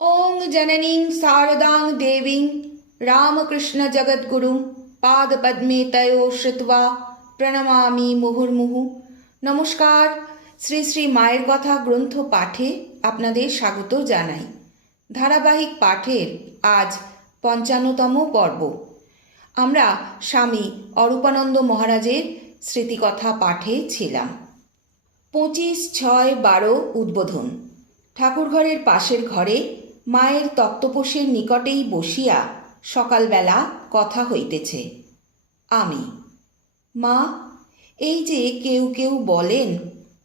ওং জননীং শারদাং দেবীং রামকৃষ্ণ জগদ্গুরুং পাদপদ্মে তয়ো শ্রুত্বা প্রণমামি মুহুর্মুহু নমস্কার শ্রী শ্রী মায়ের কথা গ্রন্থ পাঠে আপনাদের স্বাগত জানাই ধারাবাহিক পাঠের আজ পঞ্চান্নতম পর্ব আমরা স্বামী অরূপানন্দ মহারাজের স্মৃতিকথা পাঠে ছিলাম পঁচিশ ছয় বারো উদ্বোধন ঠাকুরঘরের পাশের ঘরে মায়ের তক্তপোষের নিকটেই বসিয়া সকালবেলা কথা হইতেছে। আমি, মা, এই যে কেউ কেউ বলেন,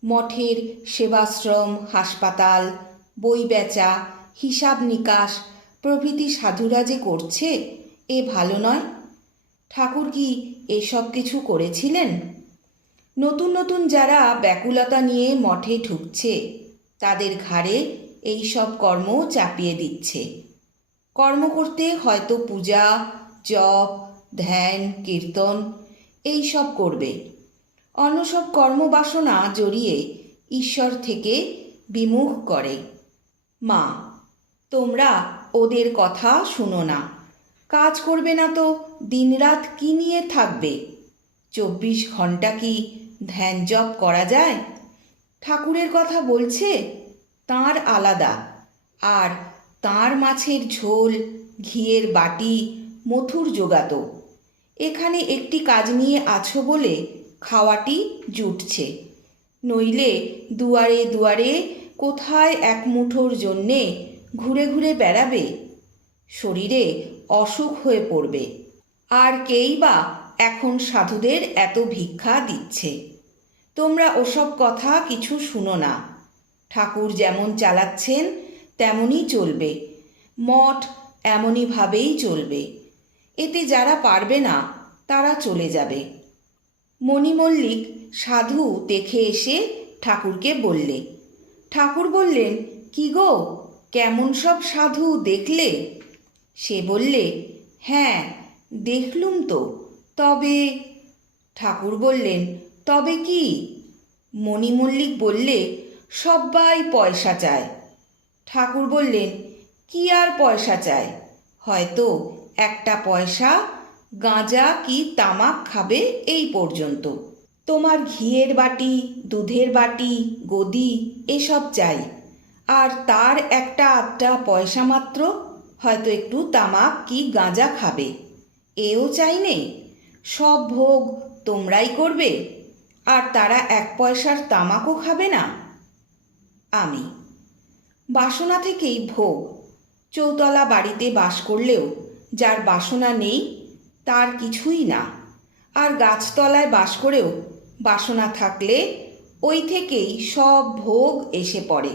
মঠের সেবাশ্রম, হাসপাতাল, বই বেচা, হিসাব নিকাশ প্রভৃতি সাধুরা যে করছে, এ ভালো নয়? ঠাকুর কি এসব কিছু করেছিলেন? নতুন নতুন যারা ব্যাকুলতা নিয়ে মঠে ঢুকছে, তাদের ঘাড়ে এই সব কর্ম চাপিয়ে দিচ্ছে। কর্ম করতে হয়তো পূজা, জপ, ধ্যান, কীর্তন এই সব করবে। অন্য সব কর্মবাসনা জড়িয়ে ঈশ্বর থেকে বিমুখ করে। মা, তোমরা ওদের কথা শুনো না। কাজ করবে না তো দিনরাত কি নিয়ে থাকবে? চব্বিশ ঘণ্টা কি ধ্যান, জপ করা যায়? ঠাকুরের কথা বলছে? তার আলাদা। আর তার মাছের ঝোল, ঘিয়ের বাটি মথুর জোগাতো। এখানে একটি কাজ নিয়ে আছো বলে খাওয়াটি জুটছে। নইলে দুয়ারে দুয়ারে কোথায় এক মুঠোর জন্যে ঘুরে ঘুরে বেড়াবে? শরীরে অসুখ হয়ে পড়বে। আর কেই বা এখন সাধুদের এত ভিক্ষা দিচ্ছে? তোমরা ওসব কথা কিছু শুনো না। ঠাকুর যেমন চালাচ্ছেন তেমনই চলবে। মঠ এমনইভাবেই চলবে। এতে যারা পারবে না, তারা চলে যাবে। মণিমল্লিক সাধু দেখে এসে ঠাকুরকে বললে, ঠাকুর বললেন, কি গো, কেমন সব সাধু দেখলে? সে বললে হ্যাঁ দেখলুম তো, তবে ঠাকুর বললেন, তবে কি? মণিমল্লিক বললে সবাই পয়সা চায়। ঠাকুর বললেন, কি আর পয়সা চায়? হয়তো একটা পয়সা গাঁজা কি তামাক খাবে এই পর্যন্ত। তোমার ঘিয়ের বাটি, দুধের বাটি, গদি এসব চাই। আর তার একটা আধটা পয়সা মাত্র, হয়তো একটু তামাক কি গাঁজা খাবে। এও চাই নেই সব ভোগ তোমরাই করবে। আর তারা এক পয়সার তামাকও খাবে না। আমি। বাসনা থেকেই ভোগ। চৌতলা বাড়িতে বাস করলেও যার বাসনা নেই, তার কিছুই না। আর গাছতলায় বাস করেও বাসনা থাকলে ওই থেকেই সব ভোগ এসে পড়ে।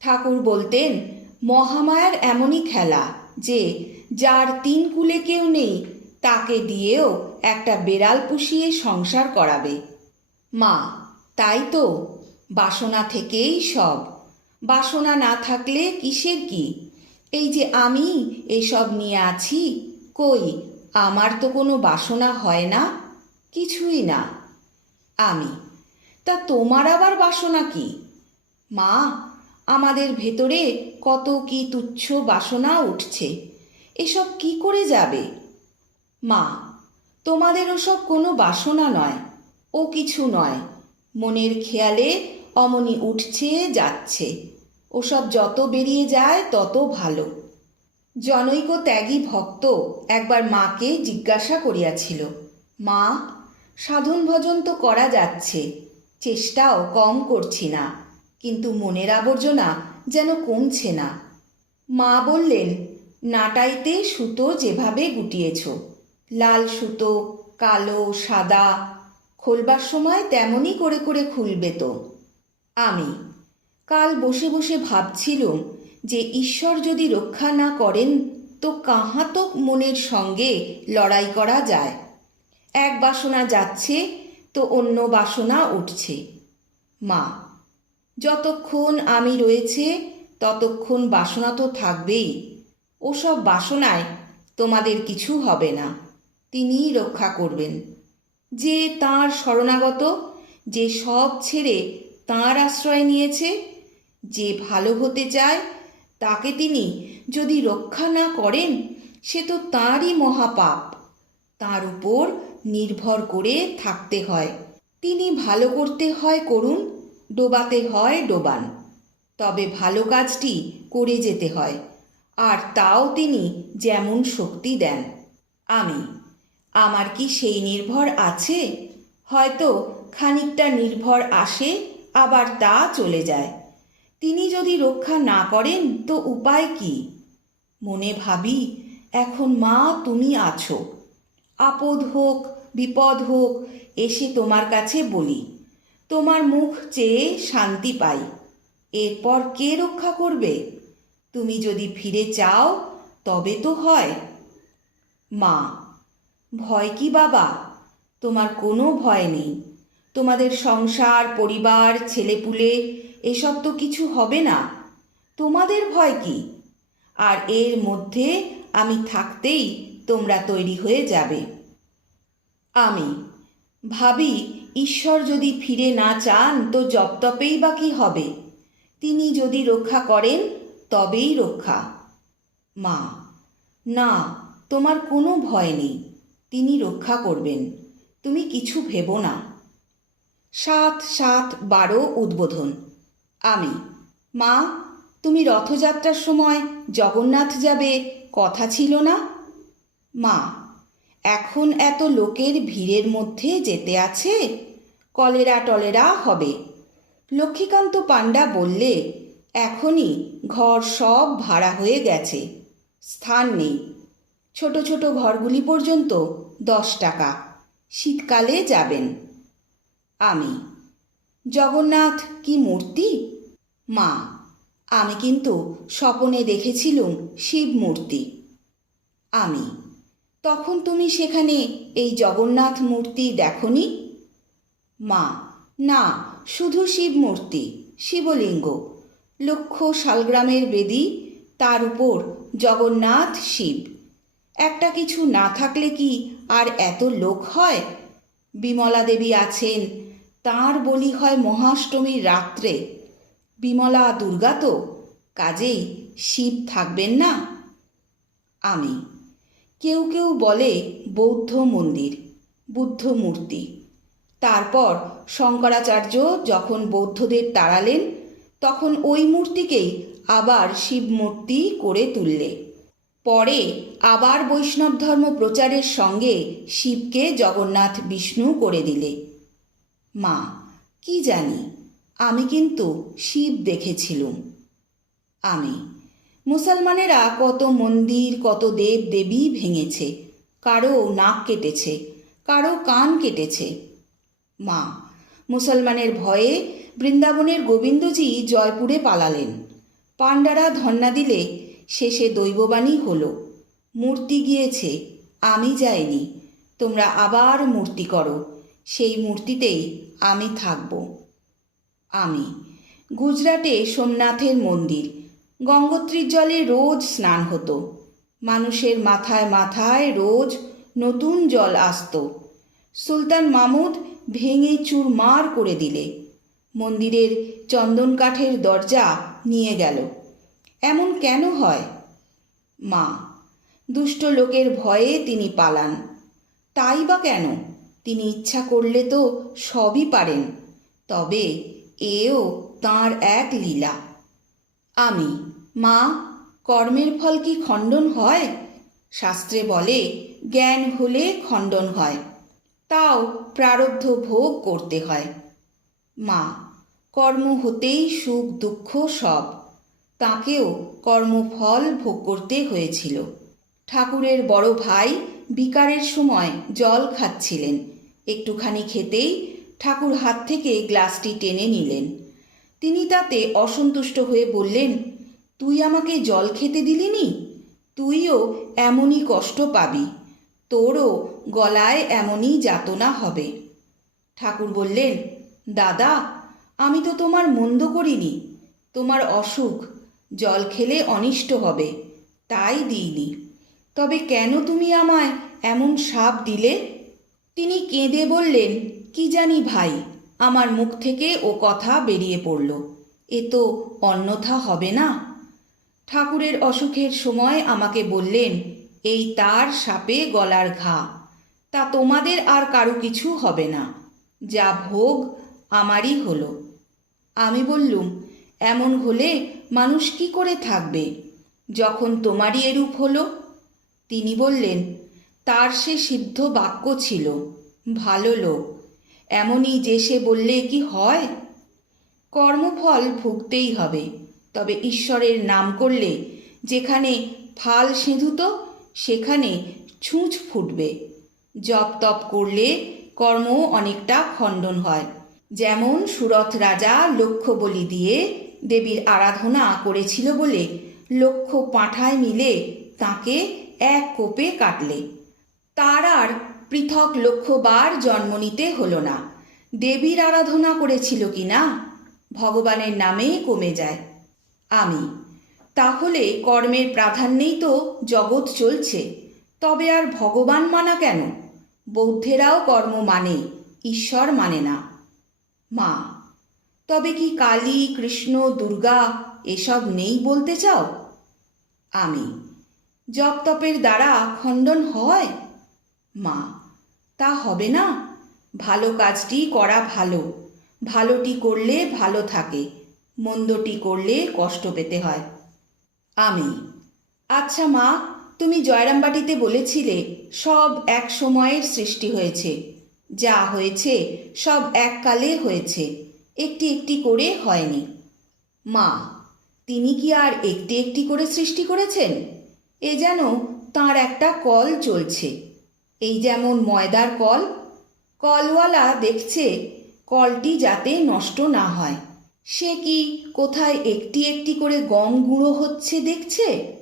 ঠাকুর বলতেন, মহামায়ার এমনই খেলা যে, যার তিন কুলে কেউ নেই, তাকে দিয়েও একটা বেড়াল পুষিয়ে সংসার করাবে। মা, তাই তো। বাসনা থেকেই সব। বাসনা না থাকলে কিসের কি? এই যে আমি, এসব নিয়ে আছি, কই? আমার তো কোনো বাসনা হয় না, কিছুই না। আমি, তা তোমার আবার বাসনা কি? মা, আমাদের ভেতরে কত কি তুচ্ছ বাসনা উঠছে। এসব কি করে যাবে? মা, তোমাদের ওসব কোনো বাসনা নয়, ও কিছু নয়। মনের খেয়ালে অমনি উঠছে, যাচ্ছে। ওসব যত বেরিয়ে যায়, তত ভালো। জনৈক ত্যাগী ভক্ত একবার মাকে জিজ্ঞাসা করিয়াছিল, মা, সাধন ভজন তো করা যাচ্ছে, চেষ্টাও কম করছি না, কিন্তু মনের আবর্জনা যেন কমছে না। মা বললেন, নাটাইতে সুতো যেভাবে গুটিয়েছ, লাল সুতো, কালো, সাদা, খোলবার সময় তেমনই করে করে খুলবে তো। আমি। কাল বসে বসে ভাবছিলুম যে ঈশ্বর যদি রক্ষা না করেন, তো কাহাতক মনের সঙ্গে লড়াই করা যায়? এক বাসনা যাচ্ছে, তো অন্য বাসনা উঠছে। মা, যতক্ষণ আমি রয়েছে, ততক্ষণ বাসনা তো থাকবেই। ওসব বাসনায় তোমাদের কিছু হবে না। তিনিই রক্ষা করবেন। যে তাঁর শরণাগত, যে সব ছেড়ে তাঁর আশ্রয় নিয়েছে। যে ভালো হতে চায়, তাকে তিনি যদি রক্ষা না করেন, সে তো তাঁরই মহাপাপ। তার উপর নির্ভর করে থাকতে হয়। তিনি ভালো করতে হয় করুন, ডোবাতে হয় ডোবান। তবে ভালো কাজটি করে যেতে হয়, আর তাও তিনি যেমন শক্তি দেন। আমি, আমার কি সেই নির্ভর আছে? হয়তো খানিকটা নির্ভর আসে আবার তা চলে যায়। তিনি যদি রক্ষা না করেন, তো উপায় কি? মনে ভাবি, এখন মা তুমি আছো। আপদ হোক, বিপদ হোক, এসে তোমার কাছে বলি। তোমার মুখ চেয়ে শান্তি পাই। এরপর কে রক্ষা করবে? তুমি যদি ফিরে চাও, তবে তো হয়। মা, ভয় কি বাবা? তোমার কোনো ভয় নেই। তোমাদের সংসার, পরিবার, ছেলেপুলে, এসব তো কিছু হবে না। তোমাদের ভয় কি? আর এর মধ্যে আমি থাকতেই তোমরা তৈরি হয়ে যাবে। আমি। ভাবি, ঈশ্বর যদি ফিরে না চান, তো জপতপেই বা কি হবে? তিনি যদি রক্ষা করেন, তবেই রক্ষা। মা। না, তোমার কোনো ভয় নেই। তিনি রক্ষা করবেন। তুমি কিছু ভেবো না। সাত সাত বারো উদ্বোধন। আমি। মা, তুমি রথযাত্রার সময় জগন্নাথ যাবে কথা ছিল না? মা, এখন এত লোকের ভিড়ের মধ্যে যেতে আছে? কলেরা টলেরা হবে। লক্ষ্মীকান্ত পাণ্ডা বললে, এখনই ঘর সব ভাড়া হয়ে গেছে। স্থান নেই। ছোট ছোট ঘরগুলি পর্যন্ত দশ টাকা। শীতকালে যাবেন। আমি। জগন্নাথ, কি মূর্তি? মা, আমি কিন্তু স্বপনে দেখেছিলুম শিব মূর্তি। আমি, তখন তুমি সেখানে এই জগন্নাথ মূর্তি দেখনি? মা, না, শুধু শিব মূর্তি, শিবলিঙ্গ। লক্ষ শালগ্রামের বেদি, তার উপর জগন্নাথ শিব। একটা কিছু না থাকলে কি আর এত লোক হয়? বিমলা দেবী আছেন তাঁর বলি হয় মহাষ্টমীর রাত্রে। বিমলা দুর্গা তো কাজেই শিব থাকবেন না? আমি। কেউ কেউ বলে বৌদ্ধ মন্দির, বুদ্ধ মূর্তি। তারপর শঙ্করাচার্য যখন বৌদ্ধদের তাড়ালেন, তখন ওই মূর্তিকেই আবার শিব মূর্তি করে তুললে। পরে আবার বৈষ্ণব ধর্ম প্রচারের সঙ্গে শিবকে জগন্নাথ বিষ্ণু করে দিলে। মা, কি জানি? আমি কিন্তু শিব দেখেছিলুম। আমি। মুসলমানেরা কত মন্দির, কত দেব দেবী ভেঙেছে। কারও নাক কেটেছে, কারও কান কেটেছে। মা, মুসলমানের ভয়ে বৃন্দাবনের গোবিন্দজি জয়পুরে পালালেন। পাণ্ডারা ধন্না দিলে শেষে দৈববাণী হলো, মূর্তি গিয়েছে, আমি যাইনি, তোমরা আবার মূর্তি করো। সেই মূর্তিতেই আমি থাকব। আমি। গুজরাটে সোমনাথের মন্দির। গঙ্গোত্রীর জলে রোজ স্নান হতো। মানুষের মাথায় মাথায় রোজ নতুন জল আসত। সুলতান মামুদ ভেঙে চুরমার করে দিলে। মন্দিরের চন্দন কাঠের দরজা নিয়ে গেল। এমন কেন হয়? মা, দুষ্ট লোকের ভয়ে তিনি পালান। তাই বা কেন? তিনি ইচ্ছা করলে তো সবই পারেন, তবে এও তাঁর এক লীলা। আমি, মা, কর্মের ফল কি খণ্ডন হয়? শাস্ত্রে বলে, জ্ঞান হলে খণ্ডন হয়, তাও প্রারব্ধ ভোগ করতে হয়। মা, কর্ম হতেই সুখ দুঃখ সব, তাকেও কর্মফল ভোগ করতে হয়েছিল। ঠাকুরের বড় ভাই বিকারের সময় জল খাচ্ছিলেন। একটুখানি খেতেই ঠাকুর হাত থেকে গ্লাসটি টেনে নিলেন। তিনি তাতে অসন্তুষ্ট হয়ে বললেন, তুই আমাকে জল খেতে দিলিনি? তুইও এমনই কষ্ট পাবি। তোরও গলায় এমনই যাতনা হবে। ঠাকুর বললেন, দাদা, আমি তো তোমার মন্দ করিনি। তোমার অসুখ জল খেলে অনিষ্ট হবে, তাই দিইনি। তবে কেন তুমি আমায় এমন সাপ দিলে? তিনি কেঁদে বললেন, কি জানি ভাই, আমার মুখ থেকে ও কথা বেরিয়ে পড়ল। এ তো অন্যথা হবে না। ঠাকুরের অসুখের সময় আমাকে বললেন, এই তার সাপে গলার ঘা। তা তোমাদের আর কারও কিছু হবে না। যা ভোগ, আমারই হলো। আমি বললুম, এমন হলে মানুষ কি করে থাকবে? যখন তোমারই এরূপ হলো তিনি বললেন, তার সে সিদ্ধ বাক্য ছিল, ভালো লোক। এমনই যে সে বললে কি হয়? কর্মফল ভুগতেই হবে। তবে ঈশ্বরের নাম করলে যেখানে ফাল সিঁধুত, সেখানে ছুঁচ ফুটবে। জপ তপ করলে কর্ম অনেকটা খণ্ডন হয়। যেমন সুরথ রাজা লক্ষ বলি দিয়ে দেবীর আরাধনা করেছিল বলে লক্ষ পাঁঠায় মিলে তাকে এক কোপে কাটলে। তার আর পৃথক লক্ষ্যবার জন্ম নিতে হলো না। দেবীর আরাধনা করেছিল কি না, ভগবানের নামেই কমে যায়। আমি। তাহলে কর্মের প্রাধান্যেই তো জগৎ চলছে, তবে আর ভগবান মানা কেন? বৌদ্ধেরাও কর্ম মানে ঈশ্বর মানে না। মা, তবে কি কালী, কৃষ্ণ, দুর্গা এসব নেই বলতে চাও? আমি। জপ তপের দ্বারা খণ্ডন হয়? মা, তা হবে না। ভালো কাজটি করা ভালো। ভালোটি করলে ভালো থাকে। মন্দটি করলে কষ্ট পেতে হয়। আমি। আচ্ছা মা, তুমি জয়রামবাটিতে বলেছিলে, সব এক সময়ের সৃষ্টি হয়েছে। যা হয়েছে, সব এককালে হয়েছে। একটি একটি করে হয়নি। মা, তিনি কি আর একটি একটি করে সৃষ্টি করেছেন? এ যেন তার একটা কল চলছে। এই যেমন ময়দার কল, কলওয়ালা দেখছে কলটি যাতে নষ্ট না হয়। সে কি কোথায় একটি একটি করে গম গুঁড়ো হচ্ছে দেখছে?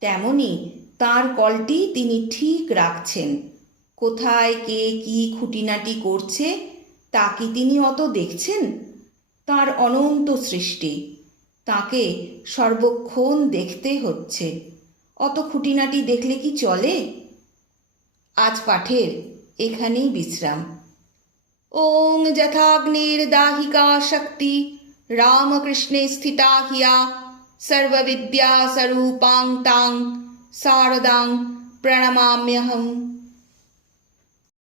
তেমনি তার কলটি তিনি ঠিক রাখছেন। কোথায় কে কি খুঁটিনাটি করছে তা কি তিনি অত দেখছেন? তার অনন্ত সৃষ্টি। তাকে সর্বক্ষণ দেখতে হচ্ছে। অত খুঁটিনাটি দেখলে কি চলে? আজ পাঠের এখানেই বিশ্রাম। ওং যথাগ্নির্দাহিকা শক্তি, রামকৃষ্ণে স্থিতা হিয়া সর্ববিদ্যা স্বরূপাং তাং শারদাং প্রণমাম্যহম